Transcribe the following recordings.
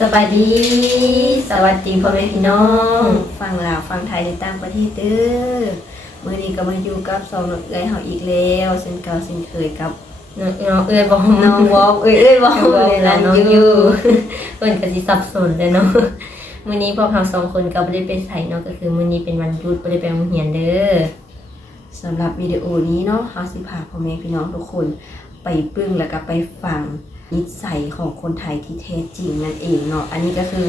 สบายดี สวัสดีพ่อแม่พี่น้อง ฟังลาวฟังไทยในต่างประเทศเด้อมื่อนี้ก็มาอยู่กับสองนกเอ้ยเฮาอีกแล้วเช่นเก่าเช่นเคยกับน้องน้องเอ้ยบอกน้องวอลเอ้ยเอ้ยวอลน้องวอลเลยและนะน้น้อองงยูยูเพิ่นก็สิสับสนเลยเนาะมื้อนี้พวกเราสองคนก็บ่ได้ไปไสเนาะก็คือมื้อนี้เป็นวันหยุดบ่ได้ไปโรงเรียนเด้อสำหรับวิดีโอนี้เนาะเฮาสิพาพ่อแม่พี่น้องทุกคนไปปึ้งแล้วก็ไปฟัง นิสัยของคนไทยที่แท้จริงนั่นเองเนาะอันนี้ก็คือ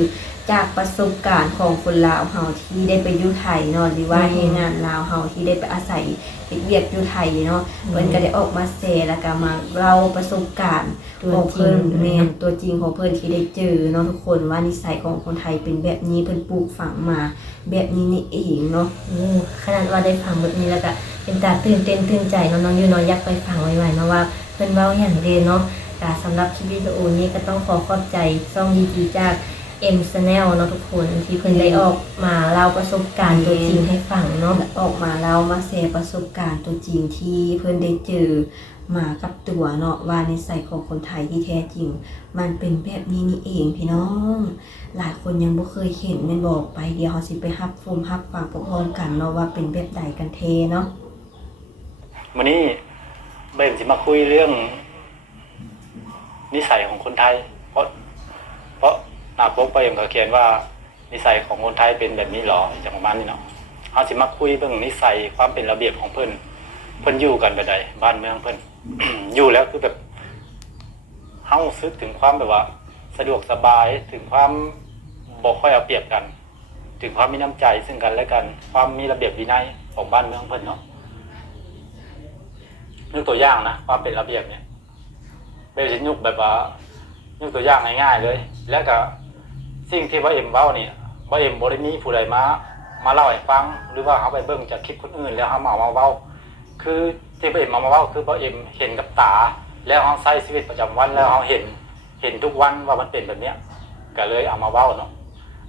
จากประสบการณ์ของคนลาวเฮาที่ได้ไปอยู่ไทยเนาะหรือว่าแรงงานลาวเฮาที่ได้ไปอาศัยเฮ็ดเวียกอยู่ไทยเนาะเพิ่นก็ได้ออกมาแชร์แล้วก็มาเล่าประสบการณ์ตัวของจริเพิ่งนแม่นตัวจริงของเพิ่นที่ได้เจอเนาะทุกคนว่านิสัยของคนไทยเป็นแบบนี้เพิ่นปลูกฝังมา แบบนี้นี่เองเนาะอือขนาดว่าได้ฟังแบบนี้แล้วก็เป็นตาตื่นเต้นตื่นใจเนาะน้องยูเนาะอยากไปฟังไวๆเนาะว่าเพิ่นเว้าหยังเด้เนาะ ก็สำหรับคลิปวิดีโอนี้ก็ต้องขอขอบใจซ่องดีๆจาก M Channel เนาะทุกคนที่เพิ่นได้ออกมาเล่าประสบการณ์ตัวจริงให้ฟังเนาะออกมาเล่ามาแชร์ประสบการณ์ตัวจริงที่เพิ่นได้เจอมากับตัวเนาะว่านิสัยของคนไทยที่แท้จริง มันเป็นแบบนี้นี่เองพี่น้อง หลายคนยังบ่เคยเห็นแม่นบอกไปเดี๋ยวเฮาสิไปรับชมรับฟังพร้อมๆกันเนาะว่าเป็นแบบใดกันแท้เนาะวันนี้เบนสิมาคุยเรื่อง นิสัยของคนไทย เพราะ เพราะนาปกไปเอ็มก็เขียนว่า นิสัยของคนไทยเป็นแบบนี้หรอจากประมาณนี้เนาะเอาสิมาคุยเรื่องนิสัยความเป็นระเบียบของเพิ่อนเพิ่อนอยู่กันแบบใดบ้านเมืองเพิ่อนอยู่แล้วคือแบบเฮาซึกถึงความแบบว่า สะดวกสบายถึงความบ่ค่อยเอาเปรียบกัน ถึงความมีน้ำใจซึ่งกันและกัน ความมีระเบียบวินัยของบ้านเมืองเพิ่อนเนาะยกตัวอย่างนะความเป็นระเบียบเนี่ย เบลชินยุกแบบว่ายกตัวอย่างง่ายๆเลย แล้วก็สิ่งที่ว่าเอ็มเบ้าเนี่ยว่าเอ็มบริมีผู้ใดมามาเล่าให้ฟัง หรือว่าเขาไปเบิ่งจากคลิปคนอื่น แล้วเขามาเอามาเบ้าคือที่ว่าเอ็มเอามาเบ้าคือว่าเอ็มเห็นกับตา แล้วเขาใช้ชีวิตประจำวันแล้วเขาเห็นเห็นทุกวันว่ามันเป็นแบบเนี้ยก็เลยเอามาเบ้าเนาะ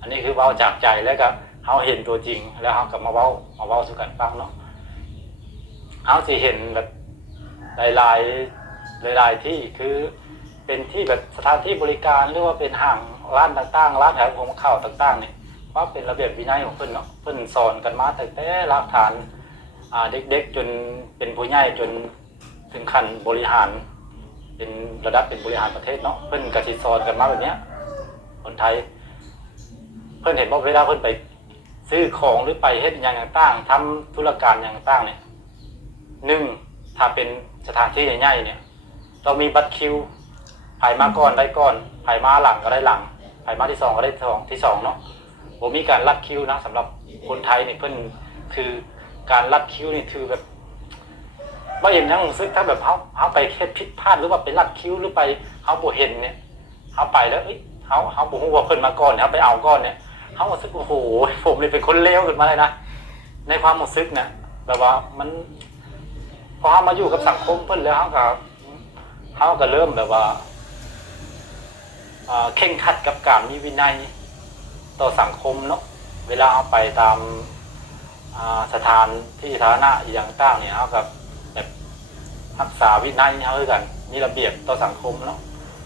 อันนี้คือเบ้าจากใจแล้วก็เขาเห็นตัวจริง แล้วเขากลับมาเบ้ามาเบ้าสู่กันฟังเนาะเขาสิเห็นแบบลายหลายๆ หลายๆที่คือเป็นที่แบบสถานที่บริการหรือว่าเป็นห้างร้านต่างๆร้านขายของข้าวต่างๆเนี่ยว่าเป็นระเบียบวินัยของเพิ่นเนาะเพิ่นสอนกันมาตั้งแต่รากฐานเด็กๆจนเป็นผู้ใหญ่จนถึงขั้นบริหาร เป็นระดับเป็นบริหารประเทศเนาะเพิ่นกสิสอนกันมาแบบเนี้ยคนไทย เพิ่นเห็นว่าเวลาเพิ่นไปซื้อของหรือไปเฮ็ดอย่างต่างๆทำธุรการอย่างต่างๆเนี่ยหนึ่งถ้าเป็นสถานที่ใหญ่ๆเนี่ย ต้องมีบัตรคิวไผมาก่อนได้ก่อนไผมาหลังก็ได้หลังไผมาที่สองก็ได้สองที่สองเนาะผมมีการรัดคิวนะสำหรับคนไทยเนี่ยเพิ่นคือการรัดคิวนี่คือแบบว่าเห็นยังรู้สึกถ้าแบบเขาเขาไปแค่ผิดพลาดหรือว่าไปรัดคิวหรือไปเขาบ่เห็นเนี่ยเขาไปแล้วเอ้ยเขาเขาบ่ฮู้ว่าเพิ่นมาก่อนเขาไปเอาก่อนเนี่ยเขาสึกโอ้โหผมเลยเป็นคนเลวขึ้นมาเลยนะในความรู้สึกเนี่ยแบบว่ามันพอเขามาอยู่กับสังคมเพิ่นแล้วเขาก็ เขาก็เริ่มแบบว่าอ่าเข่งครัดกับการมีวินัยต่อสังคมเนาะเวลาเขาไปตามอ่าสถานที่สาธารณะอย่างต่างเนี่ยเขากับแบบรักษาวินัยเขาด้วยกันมีระเบียบต่อสังคมเนาะ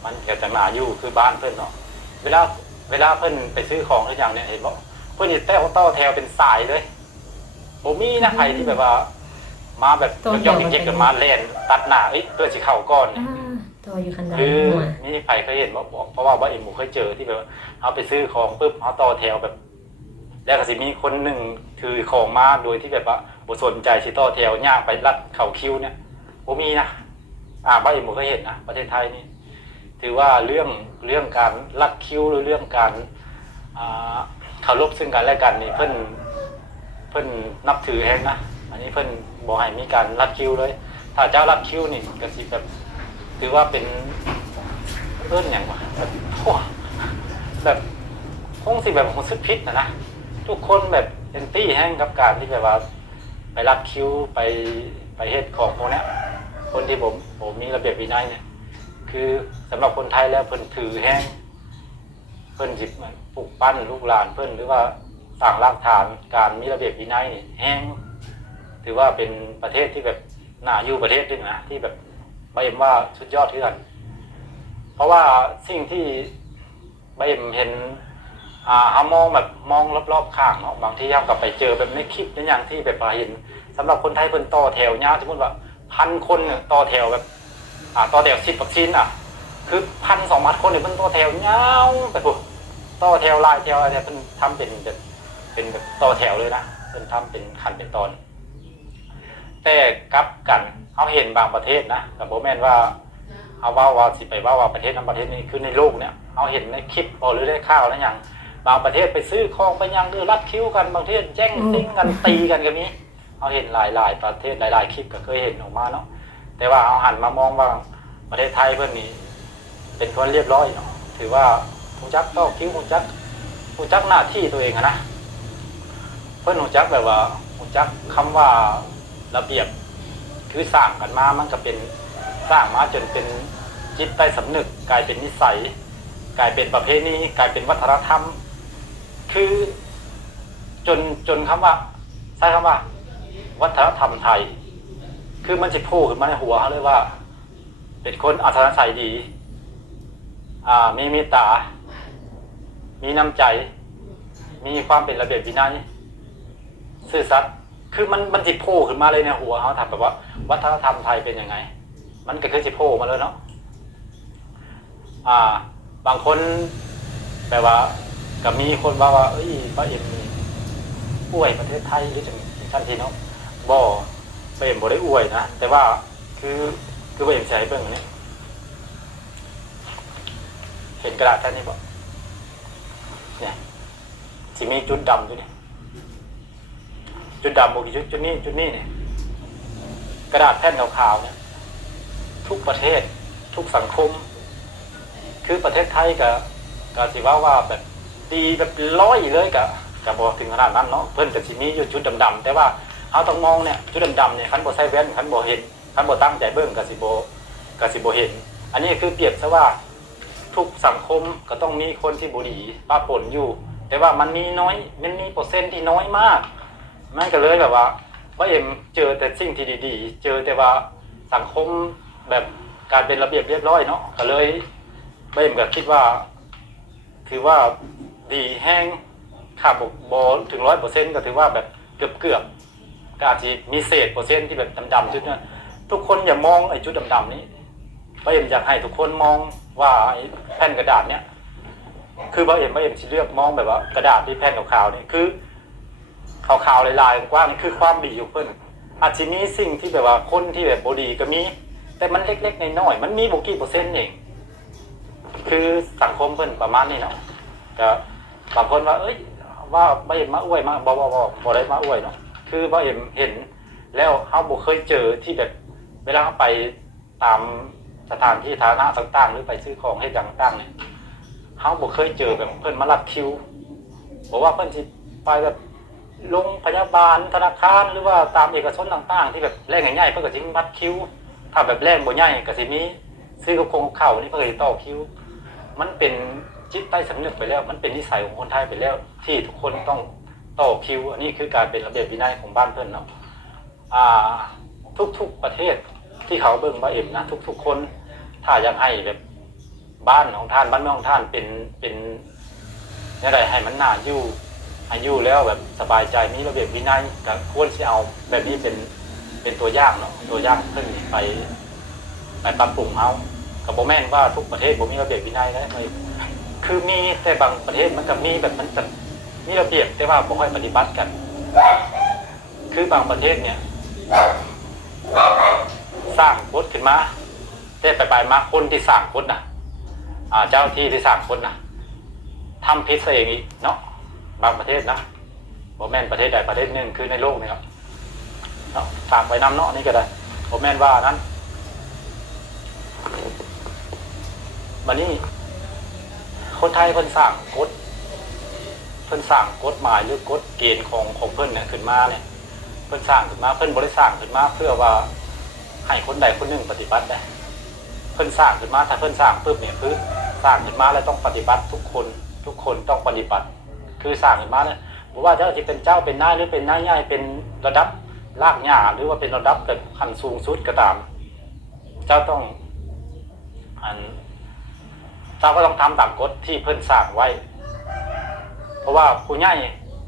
มันก็จะมาอยู่คือบ้านเพิ่นเนาะเวลาเวลาเพิ่นไปซื้อของทุกอย่างเนี่ยเห็นบอกเพิ่นนี่แต้วต่อแถวเป็นสายเลยผมมีนะใครที่แบบว่า มาแบบตัวย่องเดียวๆเก่งๆกันมาเล่นตัดหน้าเอ้ยเพื่อสิเข้าก่อนเนี่ยอ่า ตัวอยู่คันใดคือหัวนี่ใครเคยเห็นว่าบอกเพราะว่าว่าเอ็มผมเคยเจอที่แบบว่าเอาไปซื้อของปุ๊บเอาต่อแถวแบบ แล้วก็สิมีคนหนึ่งถือของมาโดยที่แบบว่าบ่สนใจสิต่อแถวย่างไปรัดเข่าคิวเนี่ยผมมีนะอ่าบ้านเอ็มผมเคยเห็นนะประเทศไทยนี่ถือว่าเรื่องเรื่องการรัดคิวหรือเรื่องการอ่าเคารพซึ่งกันและกันนี่เพิ่นเพิ่นนับถือแฮงนะอันนี้เพิ่นบอกให้มีการรัดคิวเลย ถ้าเจ้ารัดคิวนี่ก็สิแบบ ถือว่าเป็นเพิ่อนอย่างว่าแบบแบบคงสิแบบรู้สึกผิดนะนะทุกคนแบบเอนตี้แห้งกับการที่แบบว่า ไปรัดคิวไปไปเฮ็ดของพวกเนี้ยคนที่ผมผมมีระเบียบวินัยเนี่ย คือสำหรับคนไทยแล้วเพิ่นถือแห้งเพิ่นจิบปลูกปั้นลูกหลานเพิ่นหรือว่าสั่งรากฐานการมีระเบียบวินัยนี่แห้งถือว่าเป็นประเทศที่แบบน่าอยู่ประเทศหนึงนะที่แบบ ไม่เอ็มว่าสุดยอดที่กันเพราะว่าสิ่งที่ใบเอ็มเห็น อ่าเขามองแบบมองรอบๆข้างเนาะบางทีเขากลับไปเจอแบบในคลิปในอย่างที่แบบว่าเห็นสำหรับคนไทยเพิ่นต่อแถวยาวสมมติว่าพันคนเนี่ยต่อแถวแบบ อ่าต่อแถวสิบวัคซีนอะ คือพันสองพันคนเนี่ยเพิ่นต่อแถวยาวไปปุ๊บต่อแถวลายแถวอะไรเพิ่นทำเป็นแบบเป็นแบบต่อแถวเลยนะเพิ่นทำเป็นขันเป็นตอน แต่กลับกัน เขาเห็นบางประเทศนะกับโบแมนว่าเอาว่าว่าสิไปว่าว่าประเทศนั้นประเทศนี้คือในโลกเนี่ยเขาเห็นในคลิปพอหรือได้ข่าวแล้วอย่างบางประเทศไปซื้อของไปยังหรือรัดคิ้วกันบางประเทศแจ้งติ้งกันตีกันก็มีเขาเห็นหลายหลาย ๆ ประเทศหลาย ๆ คลิปก็เคยเห็นออกมาเนาะแต่ว่าเอาหันมามองว่าประเทศไทยเพื่อนนี่เป็นคนเรียบร้อยเนาะถือว่าหูจักต่อคิ้วหูจักหูจักหน้าที่ตัวเองนะเพื่อนหูจักแบบว่าหูจักคำว่าระเบียบ คือสร้างกันมามันก็เป็นสร้างมาจนเป็นจิตใต้สำนึก กลายเป็นนิสัย กลายเป็นประเพณีกลายเป็นวัฒนธรรม คือจนจนคำว่าใช้คำว่า วัฒนธรรมไทย คือมันจะโผล่ขึ้นมาในหัวเขาเลยว่า เป็นคนอัธยาศัยดี อ่ามีเมตตา มีน้ำใจ มีความเป็นระเบียบวินัยซื่อสัตย์ คือมันมันจิโผล่ขึ้นมาเลยในหัวเขาถามแบบว่า วัฒนธรรมไทยเป็นยังไง มันก็คือจิโผล่มาเลยเนาะอ่า บางคนแบบว่าก็มีคนว่าว่าเอ้ยป้าเอ็มนี่อวยประเทศไทยหรือจังชั้นทีเนาะบ่ป้าเอ็มบ่ได้อวยนะ แต่ว่าคือคือป้าเอ็มใช้เบิ่งอันนี้เห็นกระดาษแค่นี้บ่เนี่ยสิมีจุดดำอยู่นี่ย จุดดำบวกจุดจุดนี้จุดนี้เนี่ยกระดาษแผ่นขาวๆเนี่ยทุกประเทศทุกสังคม คือประเทศไทยกับกับสิว่าว่าแบบดีแบบร้อยเลยกับกับบอถึงขนาดนั้นเนาะเพื่อนกับสิมีอยู่จุดดำๆแต่ว่าเขาต้องมองเนี่ยจุดดำๆเนี่ยขันโบอใส่แว่นขันโบเห็นขันโบตั้งใจเบิ้งกับสิโบกับสิโบเห็น อันนี้คือเปรียบซะว่าทุกสังคมก็ต้องมีคนที่บุหรี่ป้าปนอยู่ แต่ว่ามันมีน้อยมันมีเปอร์เซ็นต์ที่น้อยมาก มันก็เลยแบบว่าว่าเอ็มเจอแต่สิ่งที่ดีๆ เจอแต่ว่าสังคมแบบการเป็นระเบียบเรียบร้อยเนาะก็เลยว่าเอ็มก็คิดว่า ถือว่าดีแห้งขาดบอถึงร้อยเปอร์เซ็นต์ก็ถือว่าแบบเกือบเกือบก็อาจจะมีเศษเปอร์เซ็นต์ที่แบบดำๆจุดเนี้ยทุกคนอย่ามองไอ้จุดดำๆนี้ว่าเอ็มอยากให้ทุกคนมองว่าไอ้แผ่นกระดาษเนี้ยคือว่าเอ็มว่าเอ็มจะเลือกมองแบบว่ากระดาษที่แผ่นขาวๆนี่คือ ขาวๆลายๆกว้างนี่คือความดีอยู่เพิ่นอาจจะมีสิ่งที่แบบว่าคนที่แบบบดีก็มี แต่มันเล็กๆในน้อยๆมันมีบุกี่เปอร์เซ็นต์เองคือสังคมเพิ่นประมาณนี้เนาะก็บางคนว่า เอ้ย ว่าบ่เอ็มมาอ้วยมาบ่บ่บ่บ่ได้มาอ้วยเนาะคือบ่เอ็มเห็น แล้วเฮาบ่เคยเจอที่แบบเวลาเราไปตามสถานที่ฐานะต่างๆ หรือไปซื้อของให้ต่างๆเนี่ยเฮาบ่เคยเจอแบบเพิ่นมารับคิว บอกว่าเพิ่นสิไปแบบ โรงพยาบาลธนาคารหรือว่าตามเอกชนต่างๆ ที่แบบแรงง่ายๆเพื่อก็สิมัดคิวถ้าแบบแรงบ่ใหญ่ก็สิมีซื้อกับคงเข้านี่เพื่อสิต่อคิวมันเป็นจิตใต้สำนึกไปแล้ว มันเป็นนิสัยของคนไทยไปแล้ว ที่ทุกคนต้องต่อคิว อันนี้คือการเป็นระเบียบวินัยของบ้านเพื่อนเนาะทุกๆประเทศที่เขาเบิ่งมาเอ็มนะทุก ๆ คนถ้าอยากให้แบบบ้านของท่านบ้านเมืองของท่านเป็นเป็นอะไรให้มันน่าอยู่ อายุแล้วแบบสบายใจมีระเบียบวินัยก็ควรที่เอาแบบนี้เป็นเป็นตัวอย่างเนาะตัวอย่างเพิ่นไปไปปรับปรุงเอากับโบแม่นว่าทุกประเทศบ่มีระเบียบวินัยนะไม่คือมีแต่บางประเทศมันก็มีแบบมันแบบมีระเบียบแต่ว่าบ่ค่อยปฏิบัติกัน คือบางประเทศเนี่ย สร้างกฎขึ้นมาแต่ไปไปมาคนที่สร้างกฎน่ะอ่าเจ้าที่ที่สร้างกฎน่ะทำผิดซะเองอีกเนาะ บางประเทศนะผมแม่นประเทศใดประเทศหนึ่งคือในโลกนี่ครับเนาะฝากไปนำเนาะนี่ก็ได้ผมแม่นว่านั้นวันนี้ คนไทยเพิ่นสร้างกฎเพิ่นสร้างกฎหมายหรือกฎเกณฑ์ของของเพิ่นเนี่ยขึ้นมาเนี่ยเพิ่นสร้างขึ้นมาเพิ่นบริสร้างขึ้นมาเพื่อว่าให้คนใดคนหนึ่งปฏิบัติได้เพิ่นสร้างขึ้นมาถ้าเพิ่นสร้างปุ๊บเนี่ยคือสร้างขึ้นมาแล้วต้องปฏิบัติทุกคนทุกคนต้องปฏิบัติ คือสร้างขึ้นมาเนี่ยบอกว่าเจ้าจะเป็นเจ้าเป็นนายหรือเป็นนายใหญ่เป็นระดับลากหญ้าหรือว่าเป็นระดับแบบขั้นสูงสุดก็ตาม เจ้าต้องอันเราก็ต้องทำตามกฎที่เพิ่นสร้างไว้ เพราะว่าผู้ใหญ่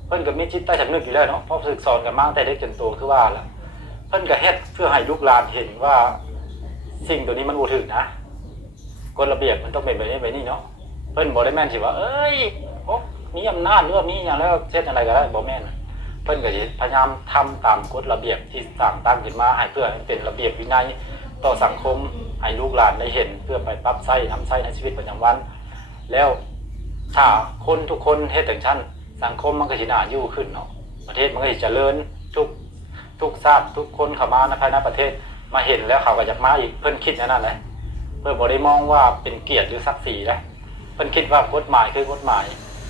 เพิ่นก็มีจิตใต้สำนึกอยู่แล้วเนาะเพราะฝึกสอนกันมาตั้งแต่เด็กจนโตคือว่าแล้วเพิ่นก็เฮ็ดเพื่อให้ลูกหลานเห็นว่าสิ่งตัวนี้มันบ่ถูกนะกฎระเบียบมันต้องเป็นแบบนี้แบบนี้เนาะเพิ่นบ่ได้แม่นสิว่า เอ้ยโอ้ มีอำนาจหรือว่ามีหยังแล้วเฮ็ดอะไรก็ได้บ่แม่นะเพิ่นก็สิพยายามทำตามกฎระเบียบที่สร้างตั้งขึ้นมาให้เพื่อให้เป็นระเบียบวินัยต่อสังคมให้ลูกหลานได้เห็น เพื่อไปปรับใช้ทำใช้ในชีวิตประจำวัน แล้วถ้าคนทุกคนเฮ็ดอย่งชั้นสังคมมันก็สิน่าอยู่ขึ้นเนาะประเทศมันก็สิเจริญทุกทุกชาติทุกคนเข้ามาในภายในประเทศมาเห็นแล้วเขาก็อยากมาอีกเพิ่นคิดอย่างนั้นเลยเพิ่นบ่ได้มองว่าเป็นเกียรติหรือศักดิ์ศรีนะเพิ่นคิดว่ากฎหมายคือกฎหมาย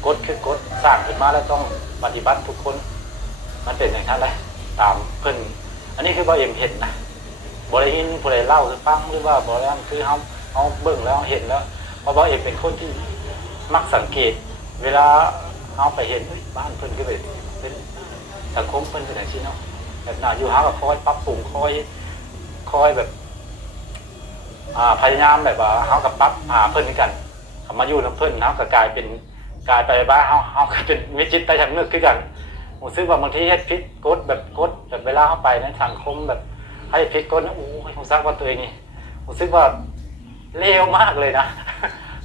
กฎคือกฎสร้างขึ้นมาแล้วต้องปฏิบัติทุกคน มันเป็นอย่างนั้นเลยตามเพิ่นอันนี้คือบ่เอ็มเห็นนะบ่ได้ยินผู้ใดเล่าคือฟังหรือว่าบ่ได้คือเฮาเฮาเบิ่งแล้วเห็นแล้วเพราะบ่เอ็มเป็นคนที่มักสังเกต เวลาเฮาไปเห็นบ้านเพิ่นคือเป็นเป็นสังคมเพิ่นเป็นจังซี่เนาะแบบน่าอยู่เฮาก็คอยปรับปรุงคอยคอยแบบพยายามแบบว่าเฮากับปรับหาเพิ่นคือกันมาอยู่นํเพิ่นเฮาก็กลายเป็น กลายไปว่าเฮาเฮาก็เป็นวิจิตใต้สำนึกคือกันผมซึ่งว่าบางทีเฮ็ดผิดกฎแบบกฎแบบเวลาเฮาไปในสังคมแบบให้ผิดกฎนะโอ้ยผมซักว่าตัวเองนี่ผมซึ่งว่าเลวมากเลยนะ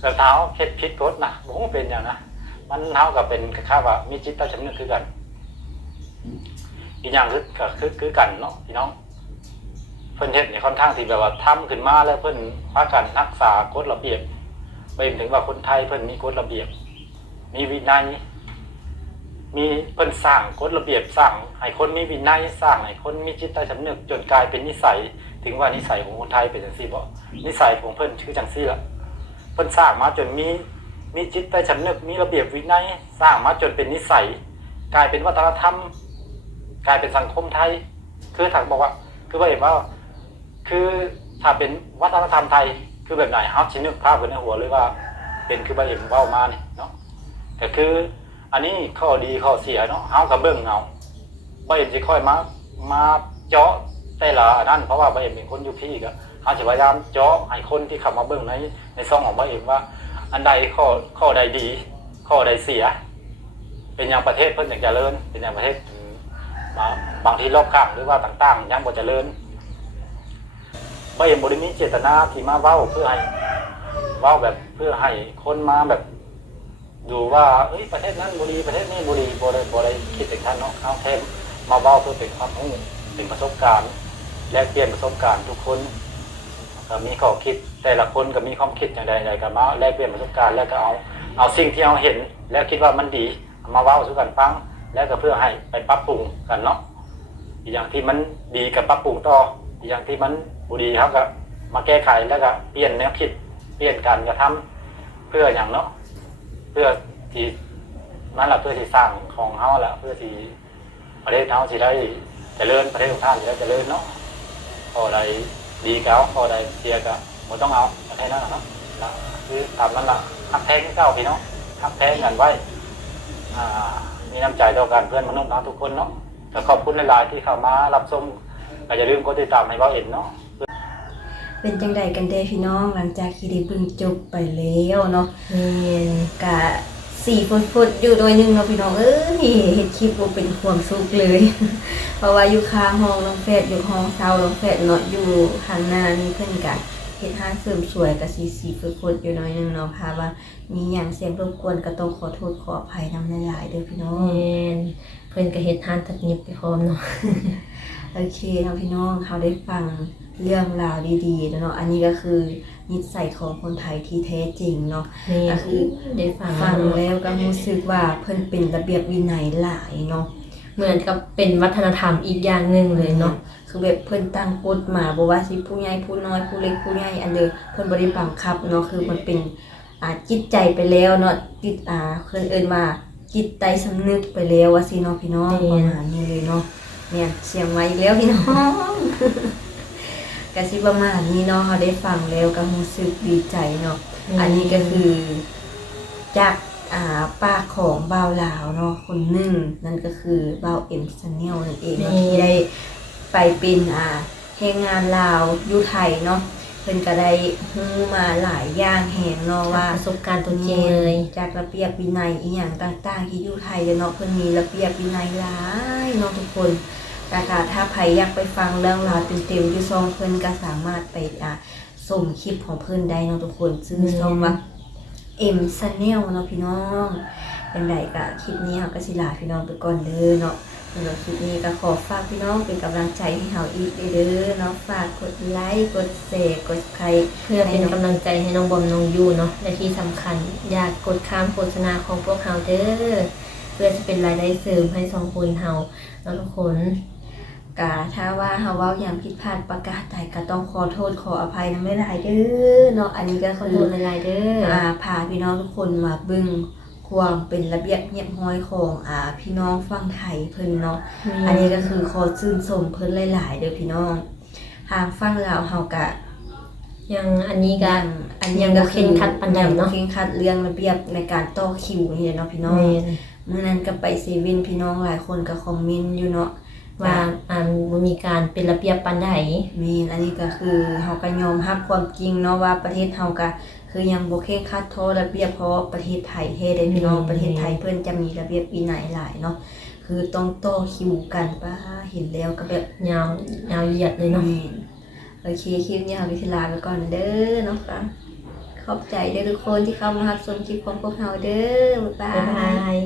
แบบเท้าเฮ็ดผิดกฎนะผมเป็นอย่างนะมันเฮากับเป็นคล้าว่ามีจิตใต้สำนึกคือกันอีกอย่างคือก็คือคือกันเนาะพี่น้องเพิ่นเฮ็ดเนี่ยค่อนข้างที่แบบว่าทำขึ้นมาแล้วเพิ่นพากันรักษากฎระเบียบไปถึงว่าคนไทยเพิ่นมีกฎระเบียบ มีวินัย มีเพิ่นสร้างกฎระเบียบสร้างให้คนมีวินัยสร้างให้คนมีจิตใต้สำนึกจนกลายเป็นนิสัย ถึงว่านิสัยของคนไทยเป็นจังซี่บ่นิสัยของเพิ่นคือจังซี่ล่ะเพิ่นสร้างมาจนมีมีจิตใต้สำนึกมีระเบียบวินัยสร้างมาจนเป็นนิสัย กลายเป็นวัฒนธรรม กลายเป็นสังคมไทย คือถังบอกว่า คือว่าเห็นว่า คือถ้าเป็นวัฒนธรรมไทย คือแบบไหนเฮาชินึกภาพไว้ในหัวเลยว่า เป็นคือบ่าเห็นว้ามาเนี่ยเนาะ แต่คือ อันนี้ข้อดีข้อเสียเนาะเฮาก็เบิ่งเอาบ่เห็นสิค่อยมามาเจาะแต่ละอันนั้นเพราะว่าบ่เห็นเป็นคนอยู่พี่ก็เฮาสิพยายามเจาะให้คนที่เข้ามาเบิ่งในในซองของบ่เห็นว่า อันใดข้อข้อใดดี ข้อใดเสีย เป็นอย่างประเทศเพิ่นอย่างเจริญเป็นอย่างประเทศบางทีรอบข้างหรือว่าต่างๆยังบ่เจริญบ่เห็นบ่ได้มีเจตนาที่มาเว้าเพื่อให้เว้าแบบเพื่อให้คนมาแบบ ดูว่าเอ้ยประเทศนั้นบ่ดีประเทศนี้บ่ดีบ่ได้บ่ได้คิดถึงท่านเนาะเอาแค่มาเว้าเพื่อเป็นความรู้เป็นประสบการณ์ แลกเปลี่ยนประสบการณ์ทุกคนก็มีข้อคิดแต่ละคนก็มีความคิดอย่างใดๆก็มาแลกเปลี่ยนประสบการณ์แล้วก็เอาเอาสิ่งที่เราเห็น แล้วคิดว่ามันดีมาเว้าสู่กันฟังแล้วก็เพื่อให้ไปปรับปรุงกันเนาะอีกอย่างที่มันดีกับปรับปรุงต่ออีกอย่างที่มันบุดีเขาก็มาแก้ไขแล้วก็เปลี่ยนแนวคิดเปลี่ยนการกระทำเพื่ออย่างเนาะ เพื่อที่นั่นแหละเพื่อที่สร้างของเขาแหละเพื่อที่ประเทศเขาสิได้เจริญประเทศของท่านสิได้เจริญเนาะพอใดดีก็เอาพอใดเสียก็บ่ต้องเอาแค่นั้นเนาะคือตามนั้นละหักแท้งเก้าพี่เนาะหักแท้งกันไว้มีน้ำใจต่อกันเพื่อนมนุษย์เนาะทุกคนเนาะก็ขอบคุณหลายๆที่เข้ามารับชมอย่าลืมกดติดตามให้เบาเอ็นเนาะ เป็นจังใดกันเด้พี่น้องหลังจากที่ได้เบิ่งจบไปแล้วเนาะแม่นกะสี่ฟุดๆอยู่โดยหนึงเนาะพี่น้องเอ้ยเฮ็ดคลิปบ่เป็นความสุขเลย เพราะว่าอยู่ข้างห้องน้องแฟดอยู่ห้องเซาน้องแฟดเนาะอยู่ข้างหน้านี่เพิ่นกะเฮ็ดห้านเสริมสวยกะสีสีฟุดๆอยู่หน้อยหนึงเนาะค่ะว่ามีหยังเสียงรบกวนก็ต้องขอโทษขออภัยนำหลายๆเด้อพี่น้อง แม่นเพิ่นก็เฮ็ดทานตัดเย็บไปพร้อมเนาะ โอเคเนาะพี่น้องเขาได้ฟังเรื่องราวดีๆแล้วเนาะอันนี้ก็คือนิสัยของคนไทยที่แท้จริงเนาะแม่ก็นคือได้ฟังฟังแล้วก็รู้สึกว่าเพิ่นเป็นระเบียบวินัยหลายเนาะเหมือนกับเป็นวัฒนธรรมอีกอย่างหนึ่งเลยเนาะคือแบบเพิ่นตั้งกฎมาบ่ว่าสิผู้ใหญ่ผู้น้อยผู้เล็กผู้ใหญ่อันเด้อเพิ่นบ่ได้บังคับเนาะคือมันเป็นอ่าจิตใจไปแล้วเนาะจิตอ่าเพิ่นเอิ้นว่าจิตใจสำนึกไปแล้วว่าสิเนาะพี่น้องประมาณนี้เลยเนาะ เนี่ยเสียงไว้อีกแล้วพี่น้องก็สิประมาณนี้เนาะเขาได้ฟังแล้วก็รู้สึกดีใจเนาะอันนี้ก็คือ จากอ่าปากของบ่าวลาวเนาะคนหนึ่งนั่นก็คือบ่าวเอ็มซันเนลนั่นเองเนาะนี่ที่ได้ไปเป็นอ่าแรงงานลาวอยู่ไทยเนาะ เพิ่นก็ได้ฮู้มาหลายอย่างแหงเนาะว่าประสบการณ์ตัวจริงเลย จากระเบียบวินัยอีหยังต่างๆ ที่อยู่ไทยเด้อเนาะเพิ่นมีระเบียบวินัยหลายเนาะทุกคนกะค่ะถ้าใครอยากไปฟังเรื่องราวเต็มๆอยู่ซองเพิ่นก็สามารถไปอะส่งคลิปของเพิ่นได้เนาะทุกคนซึ่งซองว่า M Channel เนาะพี่น้องเป็นไดกะคลิปนี้เฮาก็สิลาพี่น้องไปก่อนเด้อเนาะ สำหรับคลิปนี้ก็ขอฝากพี่น้องเป็นกำลังใจให้เฮาอีกเด้อเนาะฝากกดไลค์กดแชร์กดใครเพื่อเป็นกำลังใจให้น้องบอมน้องยูเนาะและที่สำคัญ อยากกดข้ามโฆษณาของพวกเฮาเด้อเพื่อจะเป็นรายได้เสริมให้สองคนเฮาแล้วทุกคนกะถ้าว่าเฮาเว้าอย่างผิดพลาดประกาศใดก็ต้องขอโทษขออภัยนำไม่หลายเด้อเนาะอันนี้ก็ขอคือโทษหลายๆเด้ออ่าพาพี่น้องทุกคนมาเบิ่ง ความเป็นระเบียบเรียบร้อยของอ่าพี่น้องฝั่งไทยเพิ่นเนาะ อันนี้ก็คือขอชื่นชมเพิ่นหลาย ๆ เด้อพี่น้องทางฝั่งลาวเฮากะยังอันนี้ก็ยังอันยัยังงบ่ก็เคร่งครัดปานใดเนาะเคร่งครัดเรื่องระเบียบในการต่อคิวนี่แหละเนาะพี่น้องแม่นมื้อนั้นก็ไปเซเว่นพี่น้องหลายคนก็คอมเมนต์อยู่เนาะว่าอ่าบ่มีการเป็นระเบียบปานใดมีอันนี้ก็คือเฮาก็ยอมรับความจริงเนาะว่าประเทศเฮาก็ คือยังบ่เคร่งครัดเท่าระเบียบเพราะว่าประเทศไทยเฮ็ดได้พี่น้องประเทศไทยเพิ่นจะมีระเบียบวินัยหลายเนาะคือต้องต่อคิวกันป้าเห็นแล้วก็แบบยาวยาวเหยียดเลยเนาะแม่นโอเคคลิปนี้เราไปทีลาไปก่อนเด้อเนาะค่ะขอบใจเด้อทุกคนที่เข้ามารับชมคลิปของพวกเราเด้อบ๊ายบาบ๊ายบายย